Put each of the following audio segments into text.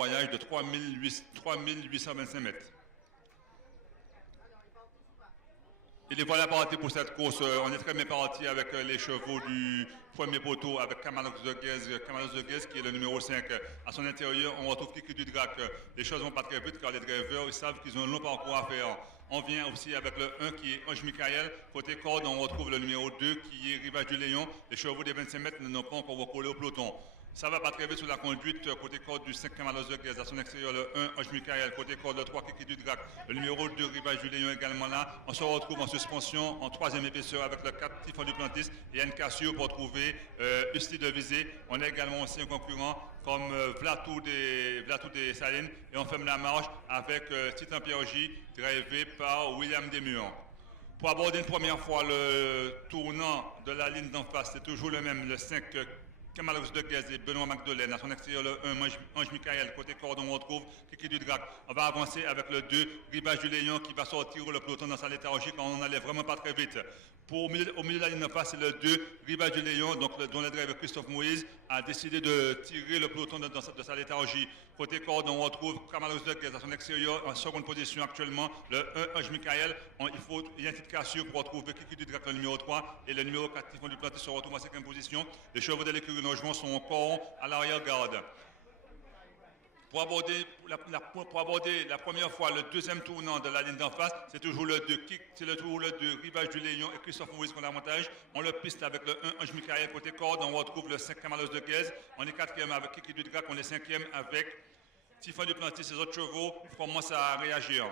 voyage de 3825 mètres. Et les voilà partis pour cette course. On est très bien parti avec les chevaux du premier poteau, avec Kamalos de Guez, qui est le numéro 5. À son intérieur, on retrouve Kiki du Drac. Les choses vont pas très vite car les drivers ils savent qu'ils ont un long parcours à faire. On vient aussi avec le 1 qui est Ange Michael. Côté corde, on retrouve le numéro 2 qui est Rivage du Léon. Les chevaux des 25 mètres n'ont pas encore recollé au peloton. Ça va pas très vite sur la conduite, côté corde du 5 Kamalos de Guez, à son extérieur le 1 Ange Michael, côté corde le 3 Kiki du Drac, le numéro 2 Rivage du Léon également là. On se retrouve en suspension, en troisième épaisseur avec le 4 Typhon du Plantis et Yann Cassio pour trouver Usti de Visée. On a également aussi un concurrent comme Vlatou des Salines et on ferme la marche avec Titan Pierre J, drivé par William Desmurs. Pour aborder une première fois le tournant de la ligne d'en face, c'est toujours le même, le 5 Kamalos de Guez et Benoît Magdelaine. À son extérieur, le 1 Ange Michael. Côté corde, on retrouve Kiki du Drac. On va avancer avec le 2 Rivage du Léon qui va sortir le peloton dans sa léthargie quand on n'allait vraiment pas très vite. Au milieu de la ligne de face, c'est le 2 Rivage du Léon, donc dont le driver Christophe Moïse a décidé de tirer le peloton de sa léthargie. Côté corde, on retrouve Kamalos de Guez à son extérieur en seconde position actuellement. Le 1 Ange Michael. Il y a un titre Cassio pour retrouver Kiki du Drac, le numéro 3. Et le numéro 4 Typhon du Plantis se retrouve en 5e position. Les chevaux de l'écurie Logement sont encore à l'arrière-garde. Pour aborder la première fois le deuxième tournant de la ligne d'en face, c'est toujours le 2 Rivage du Léon et Christophe Maurice qu'on avantage. On le piste avec le 1 Ange Michael côté corde, on retrouve le 5 Kamalos de Guez. On est 4e avec Kiki du Drac, on est 5e avec Typhon du Plantis. Ces autres chevaux commencent à réagir.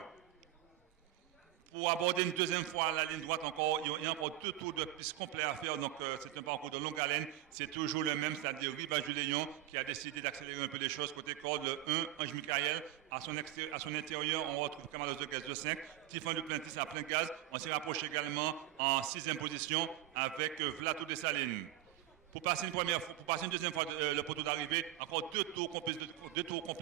Pour aborder une deuxième fois la ligne droite, il y a encore 2 tours de piste complets à faire, donc c'est un parcours de longue haleine. C'est toujours le même, c'est-à-dire Rivage du Léon qui a décidé d'accélérer un peu les choses. Côté corde, le 1 Ange Michael. À son intérieur, on retrouve Kamalos de Guez, le 5. Typhon du Plantis à plein gaz. On s'est rapproché également en 6e position avec Vlatou des Salines. Pour passer une deuxième fois le poteau d'arrivée, encore 2 tours complets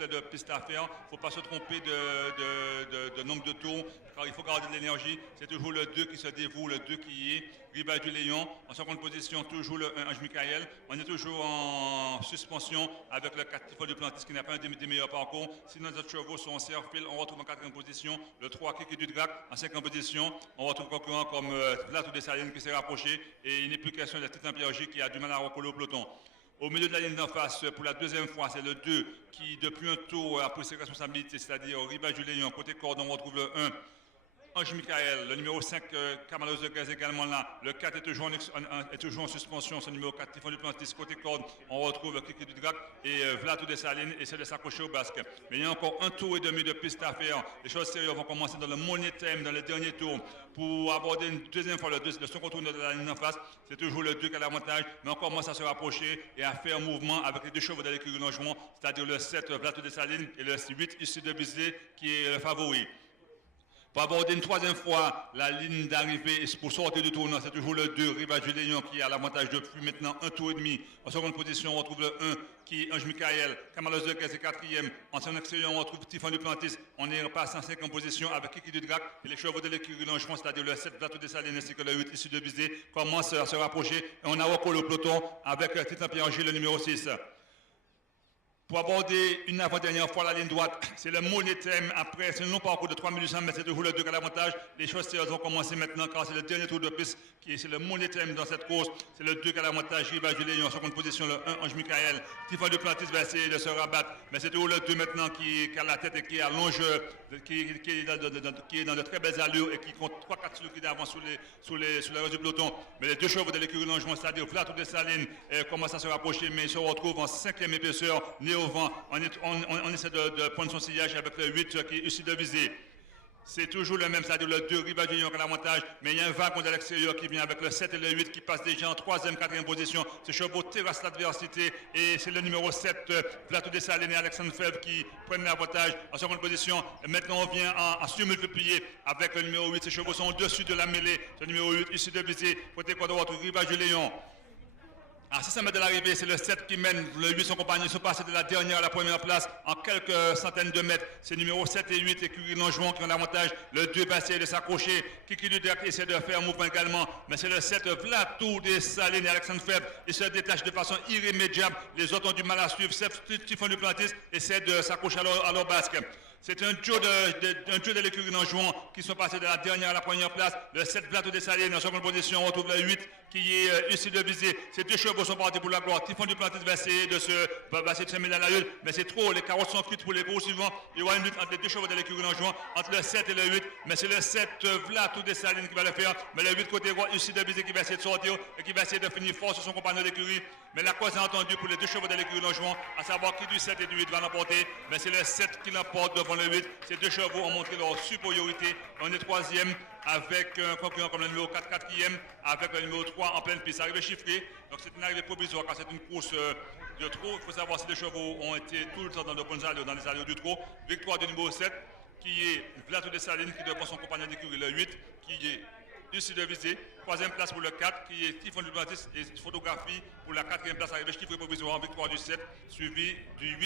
de piste à faire. Il ne faut pas se tromper de nombre de tours, car il faut garder de l'énergie. C'est toujours le 2 qui se dévoue, le 2 qui est Rivage du Léon. En seconde position, toujours le 1 Ange Michael. On est toujours en suspension avec le 4 Typhon du Plantis qui n'a pas un des meilleurs parcours. Sinon, les autres chevaux sont en serre-fil. On retrouve en 4e position le 3 Kiki du Drac. En 5e position, on retrouve concurrent comme Vlatou des Salines qui s'est rapproché. Et il n'est plus question de Titan Pierre J qui a du mal à recoller au peloton. Au milieu de la ligne d'en face, pour la deuxième fois, c'est le 2 qui, depuis un tour, a pris ses responsabilités, c'est-à-dire au Rivage du Léon. Côté corde, on retrouve le 1 Ange Michael, le numéro 5 Kamalos de Guez également là. Le 4 est toujours en suspension, c'est le numéro 4 Typhon du Plantis. Côté corde, on retrouve Kiki du Drac et Vlatou des Salines essaie de s'accrocher au basque. Mais il y a encore 1 tour et demi de piste à faire. Les choses sérieuses vont commencer dans le Money Time, dans le dernier tour. Pour aborder une deuxième fois le second tour de la ligne en face, c'est toujours le 2 qui a l'avantage, mais on commence à se rapprocher et à faire mouvement avec les 2 chevaux de l'écurie Logement, c'est-à-dire le 7 Vlatou des Salines et le 8 Usti de Visée qui est le favori. Pour aborder une troisième fois la ligne d'arrivée et pour sortir du tournant, c'est toujours le 2 Rivage du Léon qui a l'avantage depuis maintenant 1 tour et demi. En seconde position, on retrouve le 1 qui est Ange Michael. Kamalos de Guez est 4e. En son extérieur, on retrouve Typhon du Plantis. On est repassé en 5e position avec Kiki du Drac et les chevaux de l'écurie Longement, c'est-à-dire le 7 Vlatou des Salines ainsi que le 8 Usti de Visée, commencent à se rapprocher et on a recollé au peloton avec Titan Pierre J, le numéro 6. Pour aborder une avant-dernière fois la ligne droite, c'est le Money Time. Après, c'est un long parcours de 3800 mètres, c'est toujours le 2 qui a l'avantage. Les choses sérieuses vont commencer maintenant car c'est le dernier tour de piste c'est le Money Time dans cette course. C'est le 2 qui a l'avantage. Rivage du Léon en seconde position, le 1 Ange Michael. Typhon du Plantis va essayer de se rabattre, mais c'est toujours le 2 maintenant qui a la tête et qui allonge, qui est dans de très belles allures et qui compte 3-4 secondes d'avance sur le reste du peloton. Mais les 2 chevaux de l'écurie Longement, c'est-à-dire Vlatou des Salines, commencent à se rapprocher, mais ils se retrouvent en 5e épaisseur. Au vent, on essaie de prendre son sillage avec le 8 qui est Usti de Visée. C'est toujours le même, c'est-à-dire le 2 Rivage du Léon qui a l'avantage, mais il y a un wagon de l'extérieur qui vient avec le 7 et le 8 qui passent déjà en 3e, 4e position. Ces chevaux terrassent l'adversité et c'est le numéro 7, Vlatou des Salines et Alexandre Fèvre qui prennent l'avantage en seconde position. Et maintenant, on vient en surmultiplier avec le numéro 8. Ces chevaux sont au-dessus de la mêlée. Le numéro 8, Usti de Visée, côté corde droite, Rivage du Léon. À 600 mètres de l'arrivée, c'est le 7 qui mène. Le 8, son compagnon, sont passés de la dernière à la première place en quelques centaines de mètres. C'est numéro 7 et 8, écurie Longeron qui ont l'avantage. Le 2 va essayer de s'accrocher. Kiki Ludek essaie de faire un mouvement également. Mais c'est le 7, Vlatou des Salines et Alexandre Feb. Il se détache de façon irrémédiable. Les autres ont du mal à suivre. Typhon Duplantis essaie de s'accrocher à leur basque. C'est un duo de l'écurie Longeron qui sont passés de la dernière à la première place. Le 7 Vlatou des Salines en seconde position. On retrouve le 8 qui est ici de viser. Ces deux chevaux sont partis pour la gloire. Typhon Duplantis va essayer de se mêler à la lutte, mais c'est trop. Les carottes sont cuites pour les cours suivants. Il y aura une lutte entre les deux chevaux de l'écurie Longeron, entre le 7 et le 8. Mais c'est le 7 Vlatou des Salines qui va le faire. Mais le 8 côté droit, ici de viser qui va essayer de sortir et qui va essayer de finir fort sur son compagnon d'écurie. Mais la cause est entendue pour les deux chevaux de l'écurie Longeron, à savoir qui du 7 et du 8 va l'emporter. Mais c'est le 7 qui l'emporte devant le 8. Ces deux chevaux ont montré leur supériorité. On est troisième avec un concurrent comme le numéro 4, quatrième, avec le numéro 3 en pleine piste. Arrivée chiffrée, donc c'est une arrivée provisoire car c'est une course de trop. Il faut savoir si les chevaux ont été tout le temps dans de bonnes allures, dans les allures du trop. Victoire du numéro 7, qui est Vlatou des Salines, qui devant son compagnon d'écurie, le 8, qui est ici de visée. Troisième place pour le 4, qui est Typhon Duplantis et photographie pour la quatrième place, arrivée chiffrée provisoire, victoire du 7, suivi du 8.